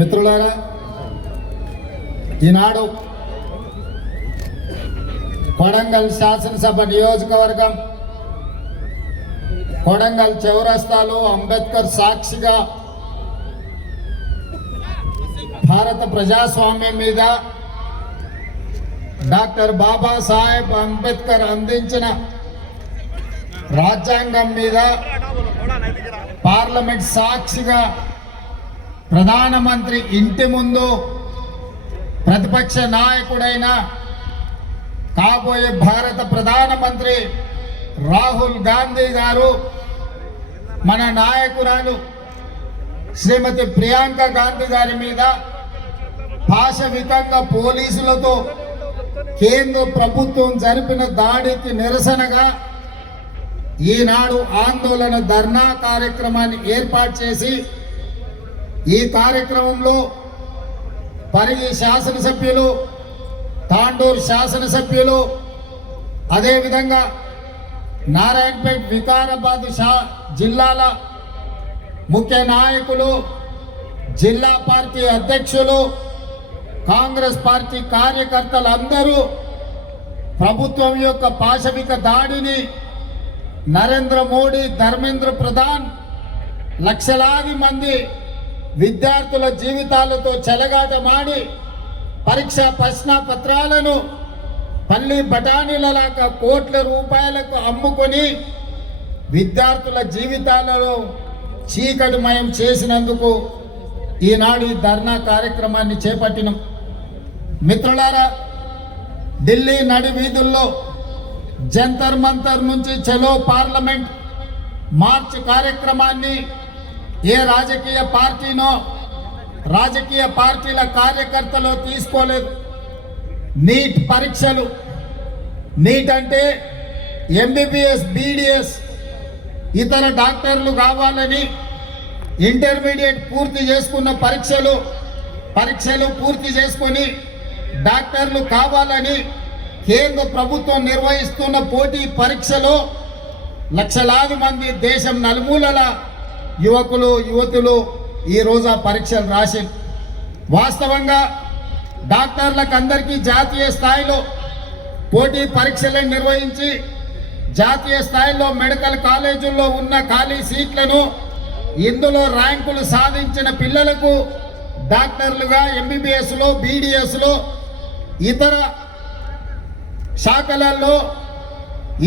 మిత్రులారా, ఈనాడు కొడంగల్ శాసనసభ నియోజకవర్గం కొడంగల్ చౌరస్తాలో అంబేద్కర్ సాక్షిగా భారత ప్రజాస్వామ్యం మీద డాక్టర్ బాబాసాహెబ్ అంబేద్కర్ అందించిన రాజ్యాంగం మీద పార్లమెంట్ సాక్షిగా ప్రధానమంత్రి ఇంటి ముందు ప్రతిపక్ష నాయకుడైన కాబోయే భారత ప్రధానమంత్రి రాహుల్ గాంధీ గారు మన నాయకురాలు శ్రీమతి ప్రియాంక గాంధీ గారి మీద పాశవికంగా పోలీసులతో కేంద్ర ప్రభుత్వం జరిపిన దాడికి నిరసనగా ఈనాడు ఆందోళన ధర్నా కార్యక్రమాన్ని ఏర్పాటు చేసి ఈ కార్యక్రమంలో పరిగి శాసనసభ్యులు, తాండూరు శాసనసభ్యులు, అదేవిధంగా నారాయణపేట్, వికారాబాద్ జిల్లాల ముఖ్య నాయకులు, జిల్లా పార్టీ అధ్యక్షులు, కాంగ్రెస్ పార్టీ కార్యకర్తలందరూ ప్రభుత్వం యొక్క పాశవిక దాడిని, నరేంద్ర మోడీ, ధర్మేంద్ర ప్రధాన్ లక్షలాది మంది విద్యార్థుల జీవితాలతో చెలగాటమాడి పరీక్షా ప్రశ్న పత్రాలను పల్లి బఠానీలలాగా కోట్ల రూపాయలకు అమ్ముకొని విద్యార్థుల జీవితాలలో చీకటిమయం చేసినందుకు ఈనాడు ఈ ధర్నా కార్యక్రమాన్ని చేపట్టినాం. మిత్రులారా, ఢిల్లీ నడి వీధుల్లో జంతర్ మంతర్ నుంచి చలో పార్లమెంట్ మార్చ్ కార్యక్రమాన్ని ఏ రాజకీయ పార్టీనో, రాజకీయ పార్టీల కార్యకర్తలు తీసుకోలేదు. నీట్ పరీక్షలు, నీట్ అంటే ఎంబీబీఎస్, బీడీఎస్ ఇతర డాక్టర్లు కావాలని ఇంటర్మీడియట్ పూర్తి చేసుకున్న పరీక్షలు పూర్తి చేసుకొని డాక్టర్లు కావాలని కేంద్ర ప్రభుత్వం నిర్వహిస్తున్న పోటీ పరీక్షలో లక్షలాది మంది దేశం నలుమూలల యువకులు, యువతులు ఈరోజు ఆ పరీక్షలు రాసి వాస్తవంగా డాక్టర్లకు అందరికీ జాతీయ స్థాయిలో పోటీ పరీక్షలను నిర్వహించి జాతీయ స్థాయిలో మెడికల్ కాలేజీల్లో ఉన్న ఖాళీ సీట్లను, ఇందులో ర్యాంకులు సాధించిన పిల్లలకు డాక్టర్లుగా ఎంబీబీఎస్లో, బీడీఎస్లో, ఇతర శాఖలలో,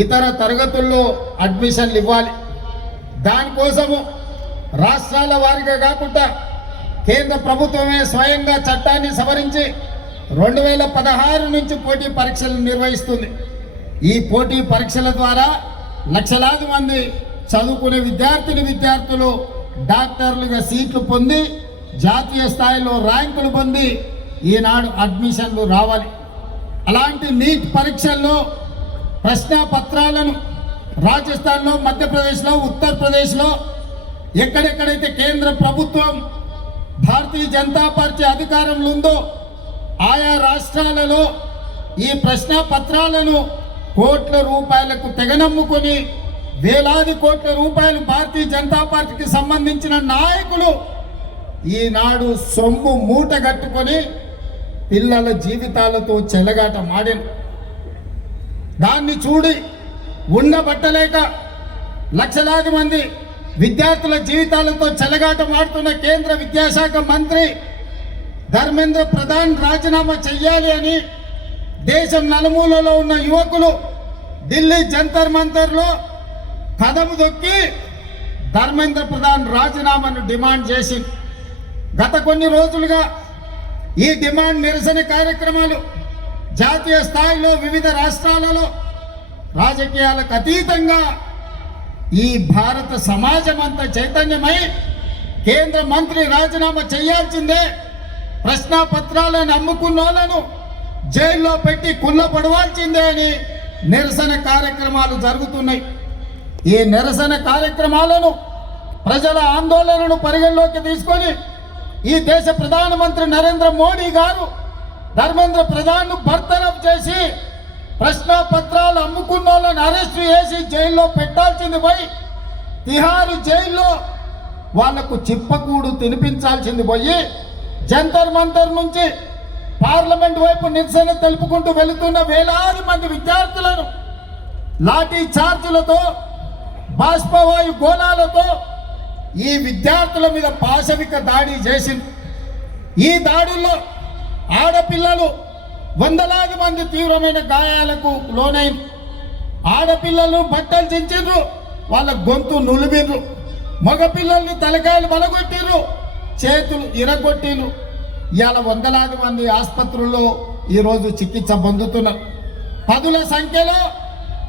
ఇతర తరగతుల్లో అడ్మిషన్లు ఇవ్వాలి. దానికోసము రాష్ట్రాల వారీగా కాకుండా కేంద్ర ప్రభుత్వమే స్వయంగా చట్టాన్ని సవరించి 2016 నుంచి పోటీ పరీక్షలు నిర్వహిస్తుంది. ఈ పోటీ పరీక్షల ద్వారా లక్షలాది మంది చదువుకునే విద్యార్థులు డాక్టర్లుగా సీట్లు పొంది జాతీయ స్థాయిలో ర్యాంకులు పొంది ఈనాడు అడ్మిషన్లు రావాలి. అలాంటి నీట్ పరీక్షల్లో ప్రశ్న పత్రాలను రాజస్థాన్లో, మధ్యప్రదేశ్లో, ఉత్తరప్రదేశ్లో ఎక్కడెక్కడైతే కేంద్ర ప్రభుత్వం భారతీయ జనతా పార్టీ అధికారంలో ఉందో ఆయా రాష్ట్రాలలో ఈ ప్రశ్న పత్రాలను కోట్ల రూపాయలకు తెగనమ్ముకొని వేలాది కోట్ల రూపాయలు భారతీయ జనతా పార్టీకి సంబంధించిన నాయకులు ఈనాడు సొమ్ము మూట కట్టుకొని పిల్లల జీవితాలతో చెలగాట మాడిన దాన్ని చూడి ఉండబట్టలేక లక్షలాది మంది విద్యార్థుల జీవితాలతో చెలగాట మాడుతున్న కేంద్ర విద్యాశాఖ మంత్రి ధర్మేంద్ర ప్రధాన్ రాజీనామా చెయ్యాలి అని దేశం నలుమూలలో ఉన్న యువకులు ఢిల్లీ జంతర్ మంతర్లో కదము దొక్కి ధర్మేంద్ర ప్రధాన్ రాజీనామాను డిమాండ్ చేసి గత కొన్ని రోజులుగా ఈ డిమాండ్ నిరసన కార్యక్రమాలు జాతీయ స్థాయిలో వివిధ రాష్ట్రాలలో రాజకీయాలకు అతీతంగా ఈ భారత సమాజం అంతా చైతన్యమై కేంద్ర మంత్రి రాజీనామా చేయాల్సిందే, ప్రశ్న పత్రాలను అమ్ముకున్న వాళ్ళను జైల్లో పెట్టి కుళ్ళపడవాల్సిందే అని నిరసన కార్యక్రమాలు జరుగుతున్నాయి. ఈ నిరసన కార్యక్రమాలను, ప్రజల ఆందోళనను పరిగణలోకి తీసుకొని ఈ దేశ ప్రధానమంత్రి నరేంద్ర మోడీ గారు ధర్మేంద్ర ప్రధాన్ను బర్తరఫ్ చేసి ప్రశ్న పత్రాలు అమ్ముకున్న వాళ్ళని అరెస్ట్ చేసి జైల్లో పెట్టాల్సింది పోయి తిహారు జైల్లో వాళ్లకు చిప్పకూడు తినిపించాల్సింది పోయి జంతర్ మంతర్ నుంచి పార్లమెంట్ వైపు నిరసన తెలుపుకుంటూ వెళుతున్న వేలాది మంది విద్యార్థులను లాఠీ చార్జీలతో బాష్పవాయు గోళాలతో ఈ విద్యార్థుల మీద పాశవిక దాడి చేసింది. ఈ దాడుల్లో ఆడపిల్లలు వందలాది మంది తీవ్రమైన గాయాలకు లోనైన ఆడపిల్లలు బట్టలు చించిండ్రు, వాళ్ళ గొంతు నులిమిండ్రు, మగపిల్లల్ని తలకాయలు బలగొట్టిండ్రు, చేతులు ఇరగొట్టిండ్రు. ఇవాళ వందలాది మంది ఆసుపత్రుల్లో ఈరోజు చికిత్స పొందుతున్నారు. పదుల సంఖ్యలో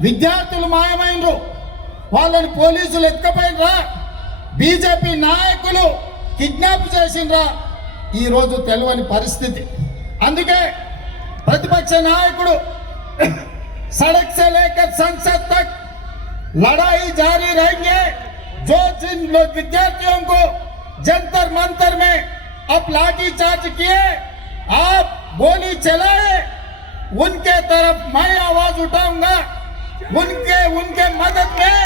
విద్యార్థులు మాయమైనరు, వాళ్ళని పోలీసులు ఎత్తుకపోయినరా, బీజేపీ నాయకులు కిడ్నాప్ చేసిండ్రా, ఈరోజు తెలియని పరిస్థితి. అందుకే प्रतिपक्ष नायकुడు सड़क से लेकर संसद तक लड़ाई जारी रहेंगे। जो जिन लोग विद्यार्थियों को जंतर मंतर में अब लाठी चार्ज किए, आप गोली चलाए, उनके तरफ मैं आवाज उठाऊंगा, उनके मदद में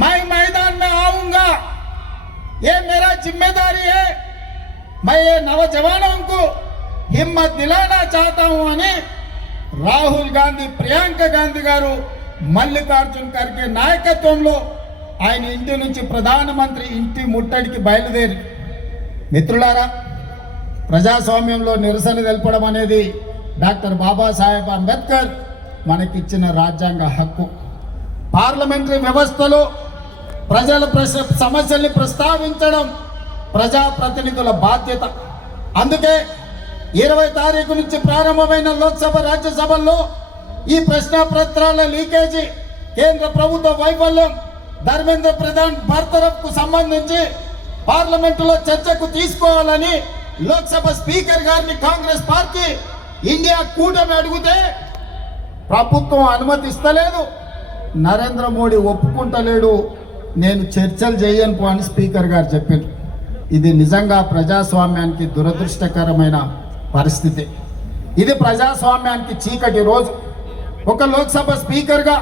मैं मैदान में आऊंगा। ये मेरा जिम्मेदारी है। मैं ये नौजवानों को हिम्मत दिलाना चाहता हूं అని రాహుల్ గాంధీ, ప్రియాంక గాంధీ గారు మల్లికార్జున్ ఖర్గే నాయకత్వంలో ఆయన ఇంటి నుంచి ప్రధానమంత్రి ఇంటి ముట్టడికి బయలుదేరి. మిత్రులారా, ప్రజాస్వామ్యంలో నిరసన తెలపడం అనేది డాక్టర్ బాబాసాహెబ్ అంబేద్కర్ మనకిచ్చిన రాజ్యాంగ హక్కు. పార్లమెంటరీ వ్యవస్థలో ప్రజల సమస్యల్ని ప్రస్తావించడం ప్రజాప్రతినిధుల బాధ్యత. అందుకే 20 తారీఖు నుంచి ప్రారంభమైన లోక్సభ, రాజ్యసభల్లో ఈ ప్రశ్నపత్రాల లీకేజీ, కేంద్ర ప్రభుత్వ వైఫల్యం, ధర్మేంద్ర ప్రధాన్ బర్తరఫ్కు సంబంధించి పార్లమెంటులో చర్చకు తీసుకోవాలని లోక్సభ స్పీకర్ గారిని కాంగ్రెస్ పార్టీ ఇండియా కూటమి అడిగితే ప్రభుత్వం అనుమతిస్తలేదు, నరేంద్ర మోడీ ఒప్పుకుంటలేడు, నేను చర్చలు చేయను అని స్పీకర్ గారు చెప్పారు. ఇది నిజంగా ప్రజాస్వామ్యానికి దురదృష్టకరమైన పరిస్థితి. ఇది ప్రజాస్వామ్యానికి చీకటి రోజు. ఒక లోక్సభ స్పీకర్గా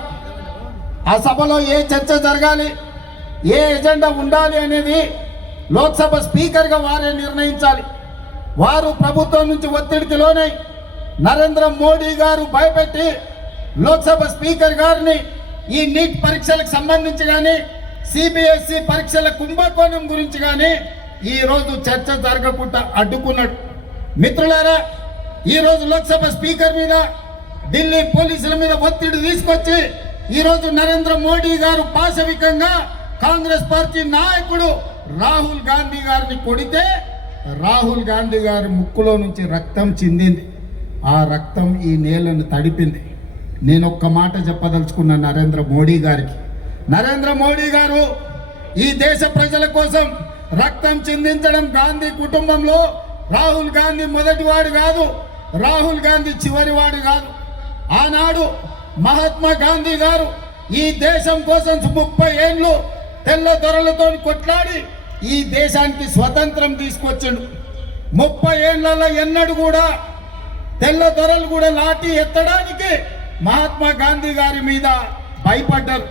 ఆ సభలో ఏ చర్చ జరగాలి, ఏ ఎజెండా ఉండాలి అనేది లోక్సభ స్పీకర్గా వారే నిర్ణయించాలి. వారు ప్రభుత్వం నుంచి ఒత్తిడికి లోనై నరేంద్ర మోడీ గారు భయపెట్టి లోక్సభ స్పీకర్ గారిని ఈ నీట్ పరీక్షలకు సంబంధించి కానీ, సిబిఎస్ఈ పరీక్షల కుంభకోణం గురించి కానీ ఈరోజు చర్చ జరగకుండా అడ్డుకున్నాడు. మిత్రులారా, ఈరోజు లోక్సభ స్పీకర్ మీద, ఢిల్లీ పోలీసుల మీద ఒత్తిడి తీసుకొచ్చి ఈరోజు నరేంద్ర మోడీ గారు పాశవికంగా కాంగ్రెస్ పార్టీ నాయకుడు రాహుల్ గాంధీ గారిని కొడితే రాహుల్ గాంధీ గారి ముక్కులో నుంచి రక్తం చిందింది. ఆ రక్తం ఈ నేలను తడిపింది. నేను ఒక్క మాట చెప్పదలుచుకున్న నరేంద్ర మోడీ గారికి, నరేంద్ర మోడీ గారు ఈ దేశ ప్రజల కోసం రక్తం చిందించడం గాంధీ కుటుంబంలో రాహుల్ గాంధీ మొదటివాడు కాదు, రాహుల్ గాంధీ చివరివాడు కాదు. ఆనాడు మహాత్మా గాంధీ గారు ఈ దేశం కోసం 30 ఏళ్ళు తెల్ల దొరలతో కొట్లాడి ఈ దేశానికి స్వతంత్రం తీసుకొచ్చాడు. 30 ఏళ్లలో ఎన్నడూ కూడా తెల్ల దొరలు కూడా లాఠీ ఎత్తడానికి మహాత్మా గాంధీ గారి మీద భయపడ్డారు.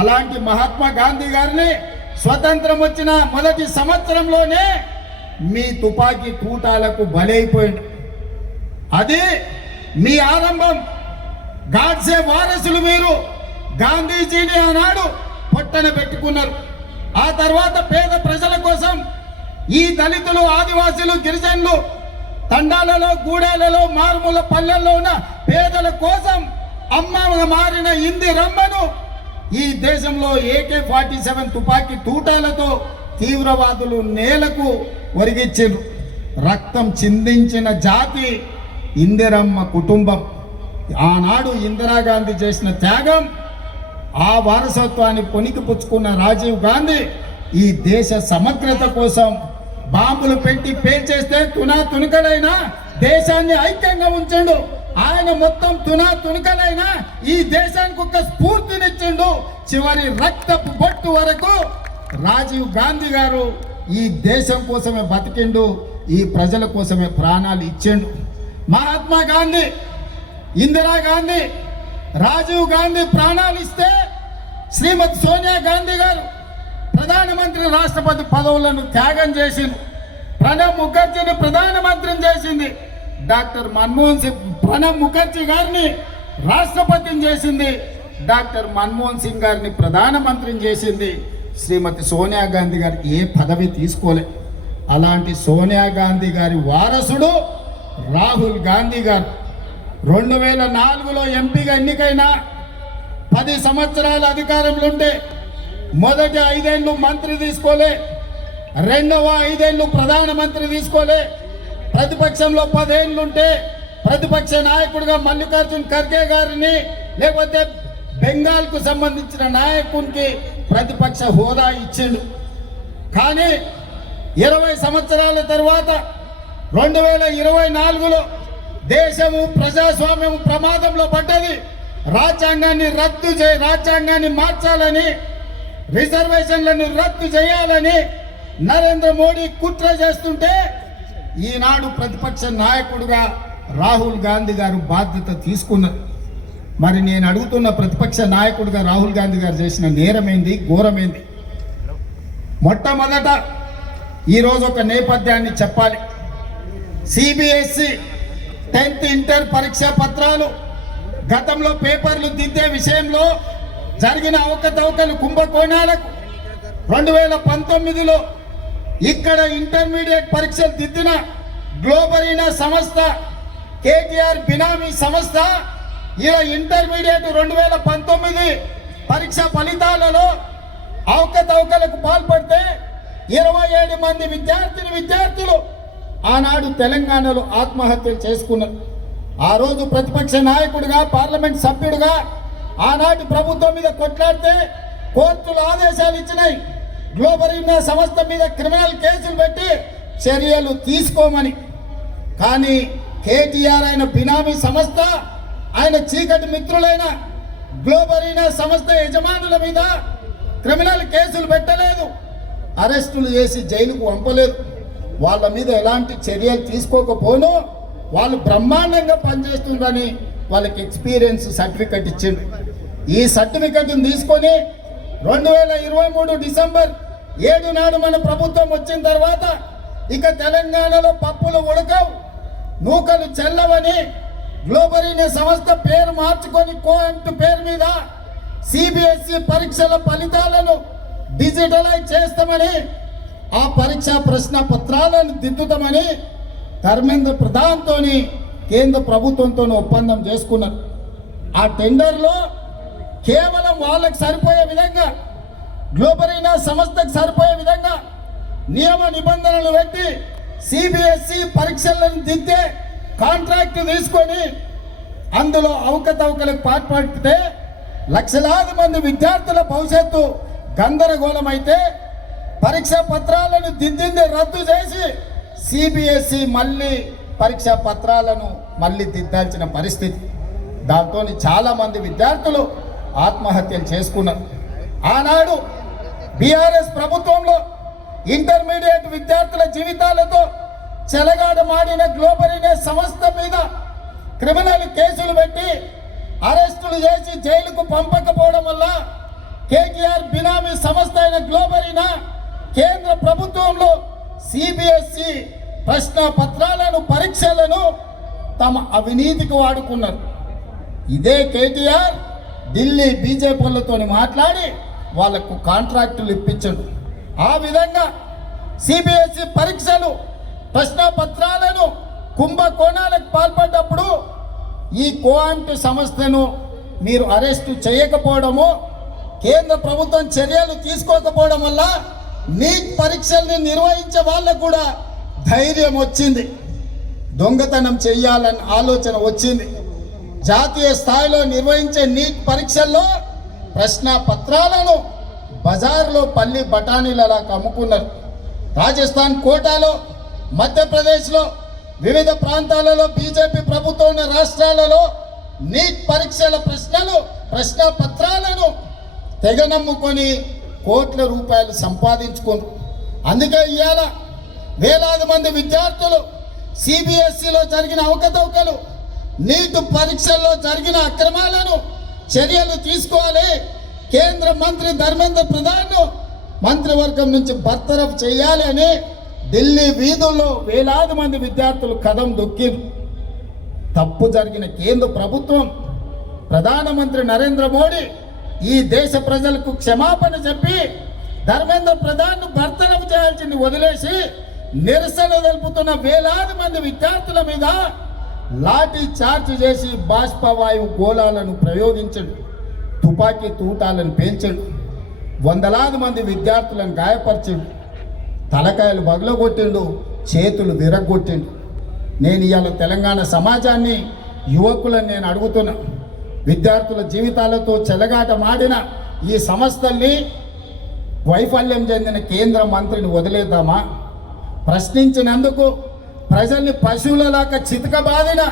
అలాంటి మహాత్మా గాంధీ గారిని స్వతంత్రం వచ్చిన మొదటి సంవత్సరంలోనే మీ తుపాకీ తూటాలకు బలైపోయింది. అది మీ ఆరంభం. గాడ్సే వారసులు మీరు. గాంధీజీని ఆనాడు పొట్టన పెట్టుకున్నారు. ఆ తర్వాత పేద ప్రజల కోసం ఈ దళితులు, ఆదివాసీలు, గిరిజనులు తండాలలో, గూడాలలో, మారుమూల పల్లెల్లో ఉన్న పేదల కోసం అమ్మగా మారిన ఇందిరమ్మను ఈ దేశంలో AK-47 తుపాకీ తూటాలతో తీవ్రవాదులు నేలకు ఒరిగించారు. రక్తం చిందించిన జాతి ఇందిరమ్మ కుటుంబం. ఆనాడు ఇందిరాగాంధీ చేసిన త్యాగం, ఆ వారసత్వాన్ని పొనికిపుచ్చుకున్న రాజీవ్ గాంధీ ఈ దేశ సమగ్రత కోసం బాంబులు పెట్టి పేల్చేస్తే తునకలైనా దేశాన్ని ఐక్యంగా ఉంచండు. ఆయన మొత్తం తునకలైనా ఈ దేశానికి ఒక స్ఫూర్తినిచ్చిండు. చివరి రక్తపు బొట్టు వరకు రాజీవ్ గాంధీ గారు ఈ దేశం కోసమే బతికిండు, ఈ ప్రజల కోసమే ప్రాణాలు ఇచ్చిండు. మహాత్మా గాంధీ, ఇందిరా గాంధీ, రాజీవ్ గాంధీ ప్రాణాలు ఇస్తే శ్రీమతి సోనియా గాంధీ గారు ప్రధాన ప్రధానమంత్రి రాష్ట్రపతి పదవులను త్యాగం చేసింది. ప్రణబ్ ముఖర్జీని ప్రధానమంత్రిని చేసింది. డాక్టర్ మన్మోహన్ సింగ్ ప్రణబ్ ముఖర్జీ గారిని రాష్ట్రపతిని చేసింది. డాక్టర్ మన్మోహన్ సింగ్ గారిని ప్రధానమంత్రిని చేసింది. శ్రీమతి సోనియా గాంధీ గారు ఏ పదవి తీసుకోలే. అలాంటి సోనియా గాంధీ గారి వారసుడు రాహుల్ గాంధీ గారు 2004లో ఎంపీగా ఎన్నికైన 10 సంవత్సరాల అధికారంలో ఉంటే మొదటి 5 ఏళ్ళు మంత్రి తీసుకోలే, రెండవ 5 ఏళ్ళు ప్రధానమంత్రి తీసుకోలే. ప్రతిపక్షంలో 10 ఏళ్ళు ఉంటే ప్రతిపక్ష నాయకుడిగా మల్లికార్జున్ ఖర్గే గారిని లేకపోతే బెంగాల్కు సంబంధించిన నాయకునికి ప్రతిపక్ష హోదా ఇచ్చిండు. కానీ 20 సంవత్సరాల తర్వాత 2024లో దేశము ప్రజాస్వామ్యం ప్రమాదంలో పడ్డది. రాజ్యాంగాన్ని మార్చాలని, రిజర్వేషన్లను రద్దు చేయాలని నరేంద్ర మోడీ కుట్ర చేస్తుంటే ఈనాడు ప్రతిపక్ష నాయకుడిగా రాహుల్ గాంధీ గారు బాధ్యత తీసుకున్నారు. మరి నేను అడుగుతున్న ప్రతిపక్ష నాయకుడిగా రాహుల్ గాంధీ గారు చేసిన నేరమేంది, ఘోరమేంది? మొట్టమొదట ఈరోజు ఒక నేపథ్యాన్ని చెప్పాలి. సిబిఎస్ఈ 10th ఇంటర్ పరీక్షా పత్రాలు గతంలో పేపర్లు దిద్దే విషయంలో జరిగిన అవకతవకలు, కుంభకోణాలకు 2019లో ఇక్కడ ఇంటర్మీడియట్ పరీక్షలు దిద్దిన గ్లోబరీనా సంస్థ, కేటీఆర్ బినామీ సంస్థ ఇలా ఇంటర్మీడియట్ 2019 పరీక్ష ఫలితాలలో అవకతవకలకు పాల్పడితే 27 మంది విద్యార్థులు ఆనాడు తెలంగాణలో ఆత్మహత్యలు చేసుకున్నారు. ఆ రోజు ప్రతిపక్ష నాయకుడిగా, పార్లమెంట్ సభ్యుడిగా ఆనాటి ప్రభుత్వం మీద కొట్లాడితే కోర్టులు ఆదేశాలు ఇచ్చినాయి గ్లోబరీనా సంస్థ మీద క్రిమినల్ కేసులు పెట్టి చర్యలు తీసుకోమని. కానీ కేటీఆర్ ఆయన బినామీ సంస్థ, ఆయన చీకటి మిత్రులైన గ్లోబరీనా సంస్థ యజమానుల మీద క్రిమినల్ కేసులు పెట్టలేదు, అరెస్టులు చేసి జైలుకు పంపలేదు. వాళ్ళ మీద ఎలాంటి చర్యలు తీసుకోకపోను వాళ్ళు బ్రహ్మాండంగా పనిచేస్తుందని వాళ్ళకి ఎక్స్పీరియన్స్ సర్టిఫికెట్ ఇచ్చిండు. ఈ సర్టిఫికెట్ని తీసుకొని 2023 డిసెంబర్ 7 నాడు మన ప్రభుత్వం వచ్చిన తర్వాత ఇక తెలంగాణలో పప్పులు ఉడకవు, నూకలు చెల్లవని గ్లోబరీనా సంస్థ పేరు మార్చుకొని కోఎంట్ పేరు మీద సిబిఎస్ఈ పరీక్షల ఫలితాలను డిజిటలైజ్ చేస్తామని, ఆ పరీక్షా ప్రశ్న పత్రాలను దిద్దుతామని ధర్మేంద్ర ప్రధాన్తో కేంద్ర ప్రభుత్వంతో ఒప్పందం చేసుకున్నారు. ఆ టెండర్లో కేవలం వాళ్ళకి సరిపోయే విధంగా, గ్లోబరీనా సంస్థకు సరిపోయే విధంగా నియమ నిబంధనలు పెట్టి సిబిఎస్ఈ పరీక్షలను దిద్దే కాంట్రాక్ట్ తీసుకొని అందులో అవకతవకలకు పాల్పడితే లక్షలాది మంది విద్యార్థుల భవిష్యత్తు గందరగోళం అయితే పరీక్షా పత్రాలను దిద్దింది రద్దు చేసి సిబిఎస్ఈ మళ్ళీ పరీక్షా పత్రాలను మళ్ళీ దిద్దాల్సిన పరిస్థితి. దాంతో చాలామంది విద్యార్థులు ఆత్మహత్యలు చేసుకున్నారు. ఆనాడు బీఆర్ఎస్ ప్రభుత్వంలో ఇంటర్మీడియట్ విద్యార్థుల జీవితాలతో చెలగాడమాడిన గ్లోబరీనా సంస్థ మీద క్రిమినల్ కేసులు పెట్టి అరెస్టులు చేసి జైలుకు పంపకపోవడం వల్ల కేటీఆర్ బినామీ సంస్థ అయిన గ్లోబరీనా కేంద్ర ప్రభుత్వంలో సిబిఎస్ఈ ప్రశ్న పత్రాలను, పరీక్షలను తమ అవినీతికి వాడుకున్నారు. ఇదే కేటీఆర్ ఢిల్లీ బీజేపీలతో మాట్లాడి వాళ్లకు కాంట్రాక్టులు ఇప్పించాడు. ఆ విధంగా సిబిఎస్ఈ పరీక్షలు, ప్రశ్న పత్రాలను కుంభకోణాలకు పాల్పడ్డప్పుడు ఈ కోఆంట్ సంస్థను మీరు అరెస్టు చేయకపోవడము, కేంద్ర ప్రభుత్వం చర్యలు తీసుకోకపోవడం వల్ల నీట్ పరీక్షల్ని నిర్వహించే వాళ్ళకు కూడా ధైర్యం వచ్చింది, దొంగతనం చేయాలని ఆలోచన వచ్చింది. జాతీయ స్థాయిలో నిర్వహించే నీట్ పరీక్షల్లో ప్రశ్న పత్రాలను బజార్లో పల్లి బఠానీలలా అమ్ముకున్నారు. రాజస్థాన్ కోటాలో, మధ్యప్రదేశ్లో, వివిధ ప్రాంతాలలో బీజేపీ ప్రభుత్వం ఉన్న రాష్ట్రాలలో నీట్ పరీక్షల ప్రశ్న పత్రాలను తెగనమ్ముకొని కోట్ల రూపాయలు సంపాదించుకున్నారు. అందుకే ఇవాళ వేలాది మంది విద్యార్థులు సిబిఎస్ఈలో జరిగిన అవకతవకలు, నీట్ పరీక్షల్లో జరిగిన అక్రమాలను చర్యలు తీసుకోవాలి, కేంద్ర మంత్రి ధర్మేంద్ర ప్రధాన్ మంత్రివర్గం నుంచి బర్తరఫ్ చేయాలి అని ఢిల్లీ వీధుల్లో వేలాది మంది విద్యార్థులు కదం దొక్కిరు. తప్పు జరిగిన కేంద్ర ప్రభుత్వం, ప్రధానమంత్రి నరేంద్ర మోడీ ఈ దేశ ప్రజలకు క్షమాపణ చెప్పి ధర్మేంద్ర ప్రధాన్ను బర్తరఫ్ చేయాల్సింది వదిలేసి నిరసన తెలుపుతున్న వేలాది మంది విద్యార్థుల మీద లాఠీ చార్జ్ చేసి బాష్పవాయువు గోళాలను ప్రయోగించండు, తుపాకీ తూటాలను పేల్చండు, వందలాది మంది విద్యార్థులను గాయపరిచిండు, తలకాయలు బగలగొట్టిండు, చేతులు విరగొట్టిండు. నేను ఇవాళ తెలంగాణ సమాజాన్ని, యువకులను నేను అడుగుతున్నా, విద్యార్థుల జీవితాలతో చెలగాటమాడిన ఈ సంస్థల్ని వైఫల్యం చెందిన కేంద్ర మంత్రిని వదిలేద్దామా? ప్రశ్నించినందుకు ప్రజల్ని పశువులలాగా చితకబాదిన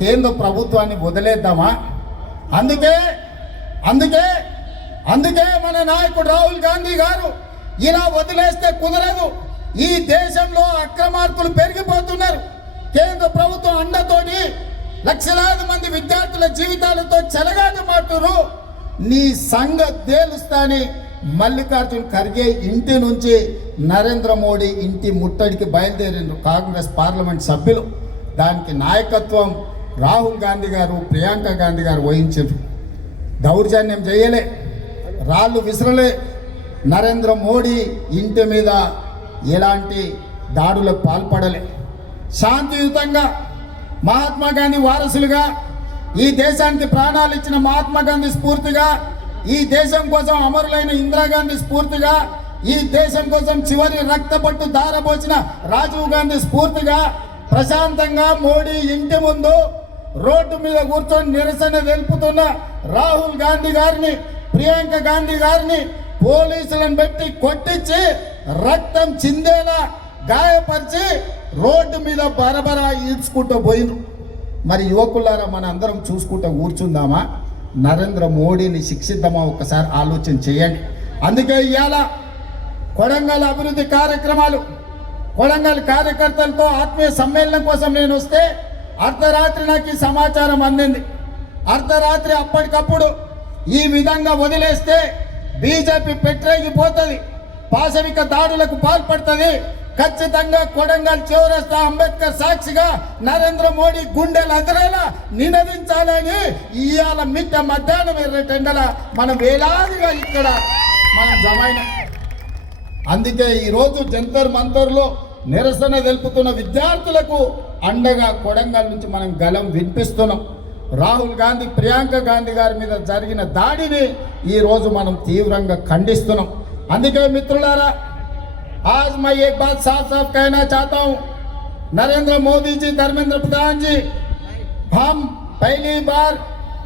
కేంద్ర ప్రభుత్వాన్ని వదిలేద్దామా? అందుకే అందుకే అందుకే మన నాయకుడు రాహుల్ గాంధీ గారు ఇలా వదిలేస్తే కుదరదు. ఈ దేశంలో అక్రమార్కులు పెరిగిపోతున్నారు. కేంద్ర ప్రభుత్వం అండతోటి లక్షలాది మంది విద్యార్థుల జీవితాలతో చెలగాటమాడుతున్నారు. నీ సంగతి తేలుస్తాని మల్లికార్జున్ ఖర్గే ఇంటి నుంచి నరేంద్ర మోడీ ఇంటి ముట్టడికి బయలుదేరిండ్రు కాంగ్రెస్ పార్లమెంట్ సభ్యులు. దానికి నాయకత్వం రాహుల్ గాంధీ గారు, ప్రియాంక గాంధీ గారు వహించారు. దౌర్జన్యం చేయలే, రాళ్ళు విసరలే. నరేంద్ర మోడీ ఇంటి మీద ఎలాంటి దాడులకు పాల్పడలే. శాంతియుతంగా మహాత్మా గాంధీ వారసులుగా, ఈ దేశానికి ప్రాణాలు ఇచ్చిన మహాత్మా గాంధీ స్ఫూర్తిగా, ఈ దేశం కోసం అమరులైన ఇందిరాగాంధీ స్ఫూర్తిగా, ఈ దేశం కోసం చివరి రక్తపట్టు దారబోసిన రాజీవ్ గాంధీ స్ఫూర్తిగా ప్రశాంతంగా మోడీ ఇంటి ముందు రోడ్డు మీద కూర్చొని నిరసన తెలుపుతున్న రాహుల్ గాంధీ గారిని, ప్రియాంక గాంధీ గారిని పోలీసులను పెట్టి కొట్టించి రక్తం చిందేలా గాయపరిచి రోడ్డు మీద బరబరా ఈడ్చుకుంటూ పోయిను. మరి యువకులారా, మన అందరం చూసుకుంటూ కూర్చుందామా? నరేంద్ర మోడీని శిక్షిద్దామా? ఒక్కసారి ఆలోచన చేయండి. అందుకే ఇవాళ కొడంగల్ అభివృద్ధి కార్యక్రమాలు, కొడంగల్ కార్యకర్తలతో ఆత్మీయ సమ్మేళనం కోసం నేను వస్తే అర్ధరాత్రి నాకు ఈ సమాచారం అందింది. అర్ధరాత్రి అప్పటికప్పుడు ఈ విధంగా వదిలేస్తే బీజేపీ పెట్టరేగిపోతుంది, పాశవిక దాడులకు పాల్పడుతుంది. ఖచ్చితంగా కొడంగల్ చౌరస్తా అంబేద్కర్ సాక్షిగా నరేంద్ర మోడీ గుండెలు అదిరేలా నినదించాలని ఇవాళ మిట్ట మధ్యాహ్నం 2 మనం వేలాదిగా ఇక్కడ మనం జమైన. అందుకే ఈరోజు జంతర్ మంతర్లో నిరసన తెలుపుతున్న విద్యార్థులకు అండగా కొడంగల్ నుంచి మనం గలం వినిపిస్తున్నాం. రాహుల్ గాంధీ, ప్రియాంక గాంధీ గారి మీద జరిగిన దాడిని ఈరోజు మనం తీవ్రంగా ఖండిస్తున్నాం. అందుకే మిత్రులారా, आज मैं एक बात साफ साफ कहना चाहता हूं, नरेंद्र मोदी जी, धर्मेंद्र प्रधान जी, हम पहली बार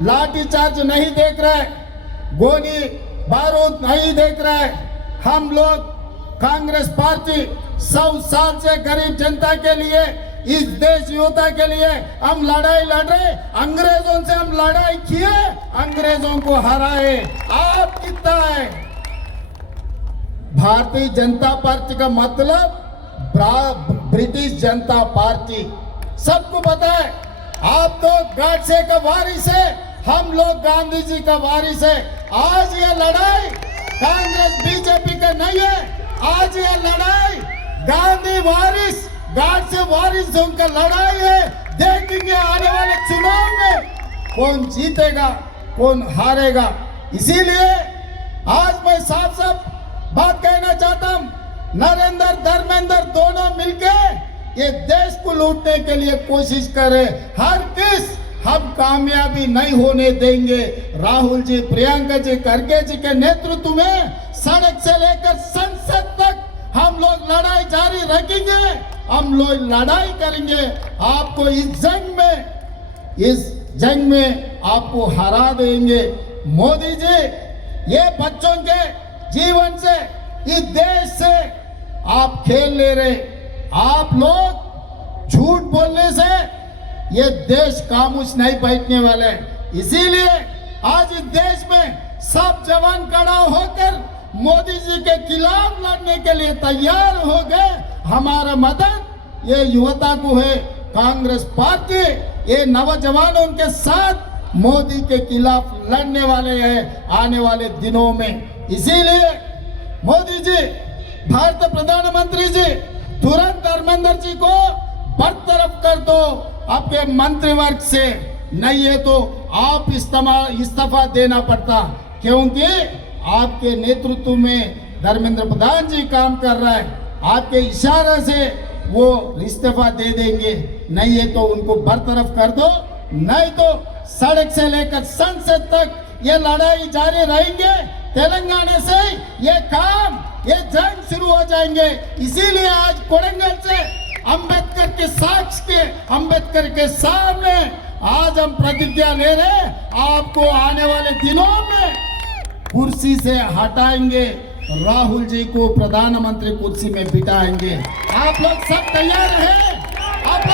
लाठी चार्ज नहीं देख रहे, गोली बारूद नहीं देख रहे। हम लोग कांग्रेस पार्टी 100 साल से गरीब जनता के लिए, इस देश युवता के लिए हम लड़ाई लड़ रहे। अंग्रेजों से हम लड़ाई किए, अंग्रेजों को हराए। आप कितना है? भारतीय जनता पार्टी का मतलब ब्रिटिश जनता पार्टी, सबको पता है। आप तो गाडसे का वारिस है, हम लोग गांधी जी का वारिस है। आज ये लड़ाई कांग्रेस बीजेपी का नहीं है, आज ये लड़ाई गांधी वारिस, गाडसे वारिसों का लड़ाई है। देखेंगे आने वाले चुनाव में कौन जीतेगा, कौन हारेगा। इसीलिए आज मैं साफ साफ बात कहना चाहता हूं, नरेंद्र धर्मेंद्र दोनों मिलके ये देश को लूटने के लिए कोशिश करे। हर किस हम कामयाबी नहीं होने देंगे। राहुल जी, प्रियंका जी, खड़गे जी के नेतृत्व में सड़क से लेकर संसद तक हम लोग लड़ाई जारी रखेंगे, हम लोग लड़ाई करेंगे। आपको इस जंग में आपको हरा देंगे। मोदी जी, ये बच्चों के जीवन से, इस देश से आप खेल ले रहे। आप लोग झूठ बोलने से ये देश खामोश नहीं बैठने वाले। इसीलिए आज इस देश में सब जवान खड़ा होकर मोदी जी के खिलाफ लड़ने के लिए तैयार हो गए। हमारा मदद ये युवता को है, कांग्रेस पार्टी ये नौजवानों के साथ मोदी के खिलाफ लड़ने वाले हैं आने वाले दिनों में। इसीलिए मोदी जी, भारत प्रधानमंत्री जी, तुरंत धर्मेंद्र जी को बरतरफ कर दो आपके मंत्रिवर्ग से, नहीं है तो आप इस्तीफा देना पड़ता, क्योंकि आपके नेतृत्व में धर्मेंद्र प्रधान जी काम कर रहा है। आपके इशारे से वो इस्तीफा दे देंगे, नहीं है तो उनको बरतरफ कर दो, नहीं तो सड़क से लेकर संसद तक ये लड़ाई जारी रहेंगे। तेलंगाना से ये काम, ये जंग शुरू हो जाएंगे। इसीलिए आज कोडंगल से अंबेडकर के साक्ष्य के, अंबेडकर के सामने आज हम प्रतिज्ञा ले रहे हैं, आपको आने वाले दिनों में कुर्सी से हटाएंगे, राहुल जी को प्रधानमंत्री कुर्सी में बिठाएंगे। आप लोग सब तैयार हैं? आप